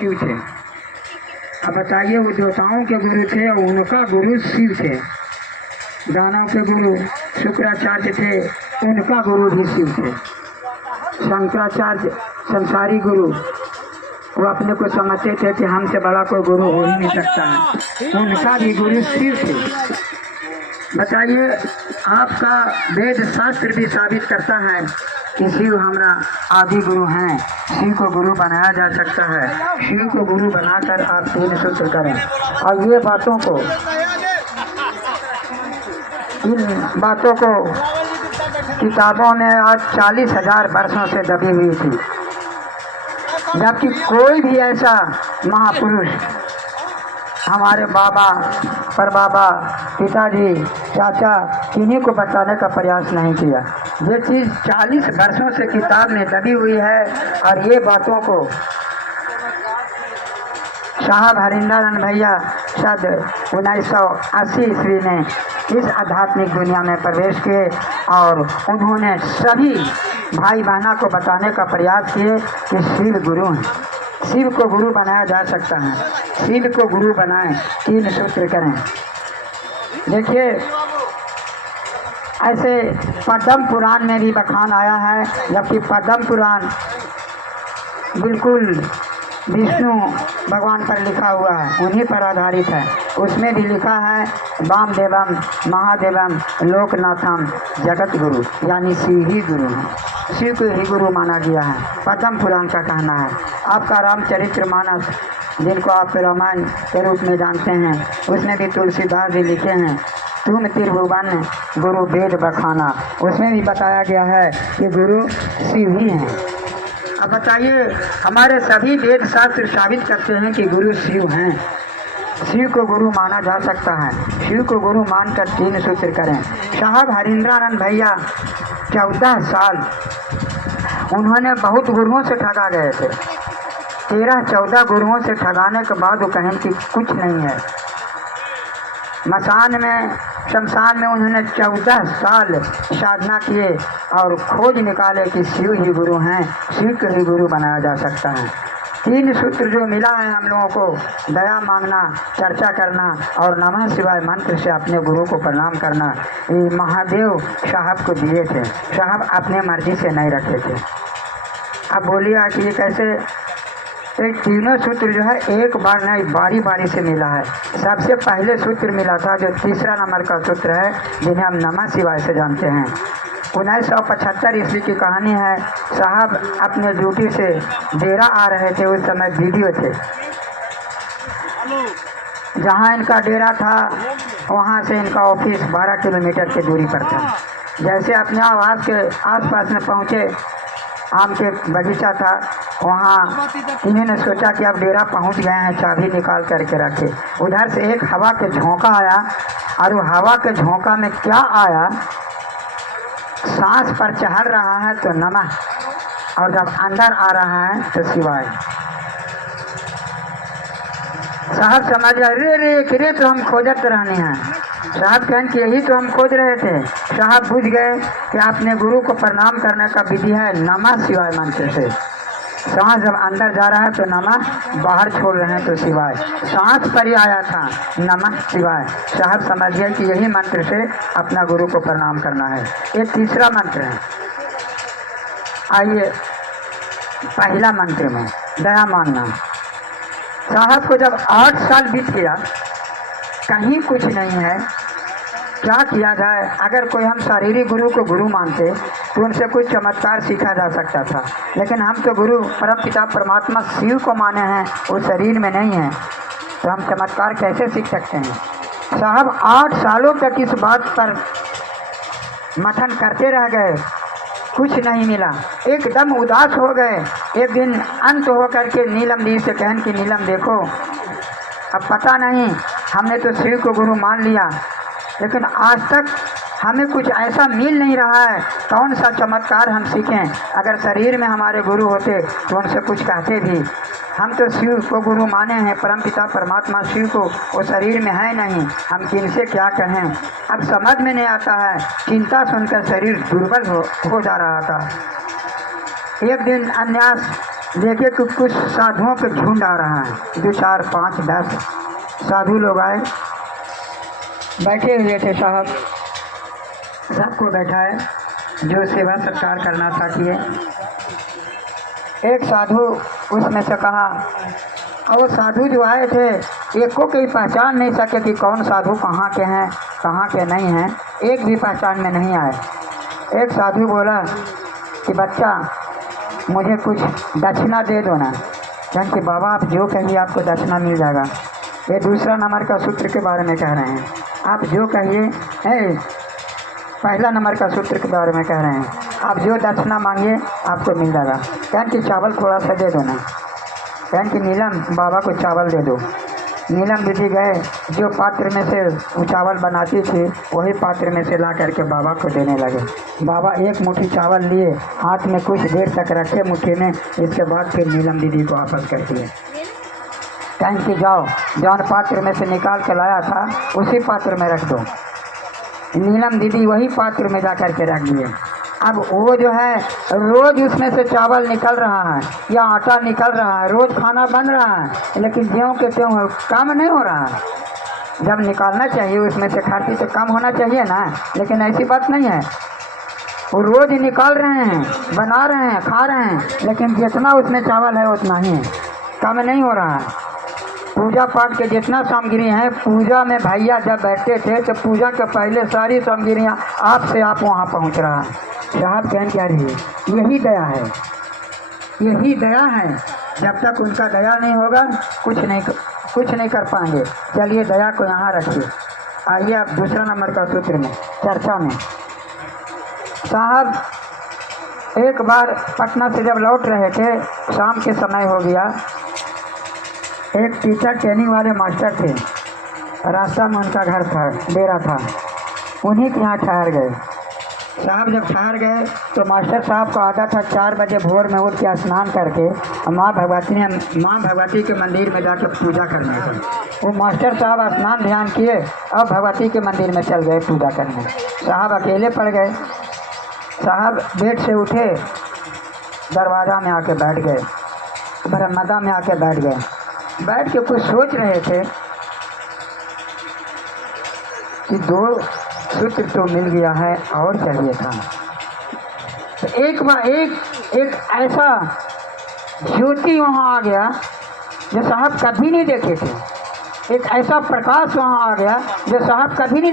शिव थे। अब बताइए, वो देवताओं के गुरु थे और उनका गुरु शिव थे। दानव के गुरु शुक्राचार्य थे, उनका गुरु भी शिव थे। शंकराचार्य संसारी गुरु, वो अपने को समझते थे कि हमसे बड़ा कोई गुरु हो ही नहीं सकता है, उनका भी गुरु शिव थे। बताइए, आपका वेद शास्त्र भी साबित करता है कि शिव हमारा आदि गुरु हैं। शिव को गुरु बनाया जा सकता है। शिव को गुरु बनाकर आप 3 सूत्र करें। और ये बातों को, इन बातों को किताबों में आज 40,000 वर्षों से दबी हुई थी, जबकि कोई भी ऐसा महापुरुष हमारे बाबा, परबाबा, पिताजी, चाचा किन्हीं को बताने का प्रयास नहीं किया। ये चीज़ 40 वर्षों से किताब में दबी हुई है। और ये बातों को साहब हरिंदर भैया शायद 1980 ईस्वी में इस आध्यात्मिक दुनिया में प्रवेश किए और उन्होंने सभी भाई बहना को बताने का प्रयास किए कि शिव गुरु हैं, शिव को गुरु बनाया जा सकता है, शिव को गुरु बनाएं, 3 सूत्र करें। देखिए, ऐसे पद्म पुराण में भी बखान आया है, जबकि पद्म पुराण बिल्कुल विष्णु भगवान पर लिखा हुआ है, उन्हीं पर आधारित है। उसमें भी लिखा है वामदेवम महादेवम लोकनाथम जगत गुरु, यानी शिव ही गुरु है, शिव को ही गुरु माना गया है। पद्म पुराण का कहना है। आपका रामचरित्र मानस, जिनको आप रामायण के रूप में जानते हैं, उसमें भी तुलसीदास जी लिखे हैं तुम त्रिभुवन गुरु वेद बखाना, उसमें भी बताया गया है कि गुरु शिव ही हैं। अब बताइए, हमारे सभी वेद शास्त्र साबित करते हैं कि गुरु शिव हैं। शिव को गुरु माना जा सकता है। शिव को गुरु मानकर 3 सूत्र करें। साहब हरिंद्रानंद भैया 14 साल उन्होंने बहुत गुरुओं से ठगा गए थे। 13-14 गुरुओं से ठगाने के बाद वो कहें कि कुछ नहीं है। मसान में, शमशान में उन्होंने 14 साल साधना किए और खोज निकाले कि शिव ही गुरु हैं, शिव को ही गुरु बनाया जा सकता है। 3 सूत्र जो मिला है हम लोगों को, दया मांगना, चर्चा करना और नमः शिवाय मंत्र से अपने गुरु को प्रणाम करना, ये महादेव साहब को दिए थे। साहब अपने मर्जी से नहीं रखे थे। अब बोलिए कि ये कैसे? एक 3 सूत्र जो है एक बार नहीं, बारी बारी से मिला है। सबसे पहले सूत्र मिला था जो 3रा नंबर का सूत्र है, जिन्हें हम नमः शिवाय से जानते हैं। 1975 ईस्वी की कहानी है। साहब अपने ड्यूटी से डेरा आ रहे थे, उस समय वीडियो थे। जहां इनका डेरा था वहां से इनका ऑफिस 12 किलोमीटर की दूरी पर था। जैसे अपने आवास के आसपास में पहुंचे, आम के बगीचा था, वहाँ इन्होंने सोचा कि अब डेरा पहुँच गए हैं, चाबी निकाल करके रखे। उधर से एक हवा के झोंका आया और वो हवा के झोंका में क्या आया, सांस पर चढ़ रहा है तो नमः, और जब अंदर आ रहा है तो शिवाय। साहब समझ गए, रे तो हम खोजत रहने हैं। साहब कहें कि यही तो हम खोज रहे थे। साहब बुझ गए कि अपने गुरु को प्रणाम करने का विधि है नमः शिवाय मंत्र से। सांस जब अंदर जा रहा है तो नमः, बाहर छोड़ रहे हैं तो शिवाय। सांस पर ही आया था नमः शिवाय। साहब समझ गए कि यही मंत्र से अपना गुरु को प्रणाम करना है। ये 3रा मंत्र है। आइए पहला मंत्र में दया मांगना। साहब को जब 8 साल बीत गया, कहीं कुछ नहीं है, क्या किया जाए? अगर कोई हम शारीरिक गुरु को गुरु मानते तो उनसे कुछ चमत्कार सीखा जा सकता था, लेकिन हम तो गुरु परमपिता परमात्मा शिव को माने हैं, वो शरीर में नहीं है, तो हम चमत्कार कैसे सीख सकते हैं? साहब 8 सालों तक इस बात पर मथन करते रह गए, कुछ नहीं मिला, एकदम उदास हो गए। एक दिन अंत हो करके नीलम दी से कहन कि नीलम देखो, अब पता नहीं, हमने तो शिव को गुरु मान लिया, लेकिन आज तक हमें कुछ ऐसा मिल नहीं रहा है, कौन सा चमत्कार हम सीखें? अगर शरीर में हमारे गुरु होते तो उनसे कुछ कहते भी। हम तो शिव को गुरु माने हैं, परमपिता परमात्मा शिव को, वो शरीर में है नहीं, हम किनसे क्या कहें? अब समझ में नहीं आता है। चिंता सुनकर शरीर दुर्बल हो जा रहा था। एक दिन अन्यास देखिए कि कुछ साधुओं के झुंड आ रहा है, 2 4 5 10 साधु लोग आए, बैठे हुए थे साहब, सबको बैठाए, जो सेवा सत्कार करना था किए। एक साधु उसमें से कहा, और साधु जो आए थे एक को कोई पहचान नहीं सके कि कौन साधु कहाँ के हैं कहाँ के नहीं हैं, एक भी पहचान में नहीं आए। एक साधु बोला कि बच्चा मुझे कुछ दक्षिणा दे दो ना, क्योंकि बाबा आप जो कहिए आपको दक्षिणा मिल जाएगा। ये दूसरा नंबर का सूत्र के बारे में कह रहे हैं, आप जो कहिए है, पहला नंबर का सूत्र के बारे में कह रहे हैं, आप जो दक्षिणा मांगिए आपको मिल जाएगा। क्योंकि चावल थोड़ा सा दे दो ना, क्योंकि नीलम बाबा को चावल दे दो। नीलम दीदी गए, जो पात्र में से वो चावल बनाती थी वही पात्र में से ला करके बाबा को देने लगे। बाबा एक मुट्ठी चावल लिए, हाथ में कुछ देर तक रखे मुट्ठी में, इसके बाद फिर नीलम दीदी को वापस कर दिए। कहें कि जाओ, जौन पात्र में से निकाल के लाया था उसी पात्र में रख दो। नीलम दीदी वही पात्र में जा कर के रख दिए। अब वो जो है रोज उसमें से चावल निकल रहा है या आटा निकल रहा है, रोज खाना बन रहा है, लेकिन ज्यों के त्यों काम नहीं हो रहा है। जब निकालना चाहिए उसमें से खाती तो कम होना चाहिए ना, लेकिन ऐसी बात नहीं है। वो रोज निकाल रहे हैं, बना रहे हैं, खा रहे हैं, लेकिन जितना उसमें चावल है उतना ही है, कम नहीं हो रहा है। पूजा पाठ के जितना सामग्री है, पूजा में भैया जब बैठते थे तो पूजा के पहले सारी सामग्रियाँ आप से आप वहाँ पहुँच रहा है। साहब कहन क्या रही है, यही दया है, यही दया है। जब तक उनका दया नहीं होगा कुछ नहीं कर पाएंगे। चलिए दया को यहाँ रखिए। आइए आप दूसरा नंबर का सूत्र में चर्चा में। साहब एक बार पटना से जब लौट रहे थे, शाम के समय हो गया, एक टीचर ट्रेनिंग वाले मास्टर थे, रास्ता में उनका घर था, डेरा था, उन्हीं के यहाँ ठहर गए। साहब जब ठहर गए तो मास्टर साहब का आदत था 4 बजे भोर में उठ के स्नान करके माँ भगवती के मंदिर में जाकर पूजा करने का। वो मास्टर साहब स्नान ध्यान किए, अब भगवती के मंदिर में चल गए पूजा करने। साहब अकेले पड़ गए। साहब बेड से उठे, दरवाज़ा में आके बैठ गए, बरामदा में आके बैठ गए। बैठ के कुछ सोच रहे थे कि 2 सूत्र तो मिल गया है, और चाहिए था। तो एक ऐसा ज्योति वहाँ आ गया जो साहब कभी नहीं देखे थे। एक ऐसा प्रकाश वहाँ आ गया जो साहब कभी नहीं